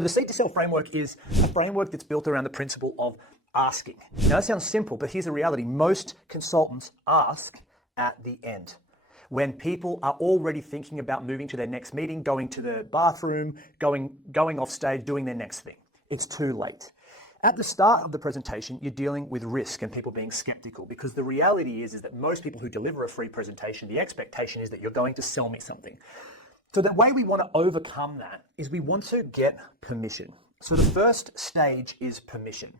The Seed to Sell framework is a framework that's built around the principle of asking. Now that sounds simple, but here's the reality. Most consultants ask at the end. When people are already thinking about moving to their next meeting, going to the bathroom, going off stage, doing their next thing. It's too late. At the start of the presentation, you're dealing with risk and people being skeptical, because the reality is that most people who deliver a free presentation, the expectation is that you're going to sell me something. So the way we want to overcome that is we want to get permission. So the first stage is permission.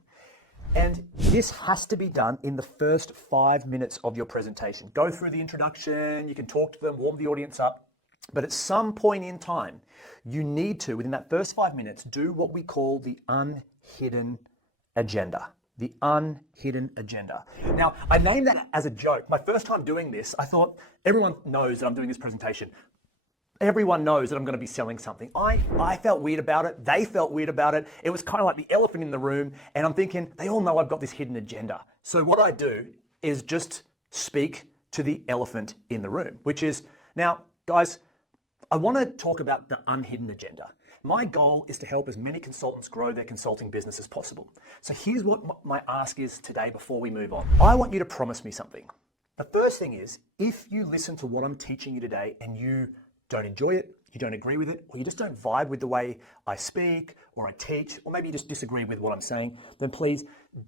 And this has to be done in the first 5 minutes of your presentation. Go through the introduction, you can talk to them, warm the audience up. But at some point in time, you need to, within that first 5 minutes, do what we call the unhidden agenda. The unhidden agenda. Now, I named that as a joke. My first time doing this, I thought, everyone knows that I'm doing this presentation. Everyone knows that I'm going to be selling something. I felt weird about it. They felt weird about it. It was kind of like the elephant in the room. And I'm thinking, they all know I've got this hidden agenda. So what I do is just speak to the elephant in the room, which is, now, guys, I want to talk about the unhidden agenda. My goal is to help as many consultants grow their consulting business as possible. So here's what my ask is today before we move on. I want you to promise me something. The first thing is, if you listen to what I'm teaching you today and you don't enjoy it, you don't agree with it, or you just don't vibe with the way I speak or I teach, or maybe you just disagree with what I'm saying, then please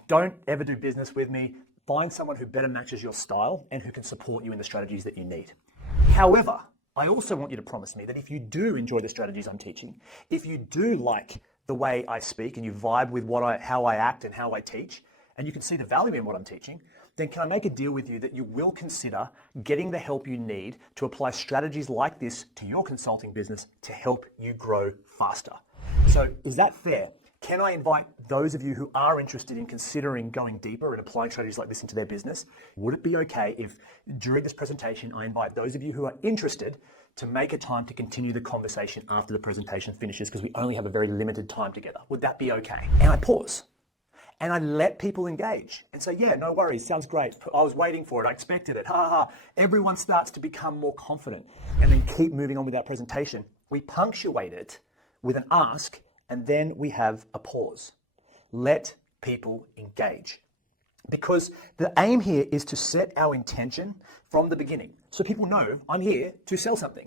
don't ever do business with me. Find someone who better matches your style and who can support you in the strategies that you need. However, I also want you to promise me that if you do enjoy the strategies I'm teaching, if you do like the way I speak and you vibe with how I act and how I teach, and you can see the value in what I'm teaching, then can I make a deal with you that you will consider getting the help you need to apply strategies like this to your consulting business to help you grow faster? So is that fair? Can I invite those of you who are interested in considering going deeper and applying strategies like this into their business? Would it be okay if during this presentation, I invite those of you who are interested to make a time to continue the conversation after the presentation finishes, because we only have a very limited time together? Would that be okay? And I pause. And I let people engage and say, yeah, no worries, sounds great. I was waiting for it, I expected it, ha ha ha. Everyone starts to become more confident and then keep moving on with that presentation. We punctuate it with an ask, and then we have a pause. Let people engage. Because the aim here is to set our intention from the beginning, so people know I'm here to sell something.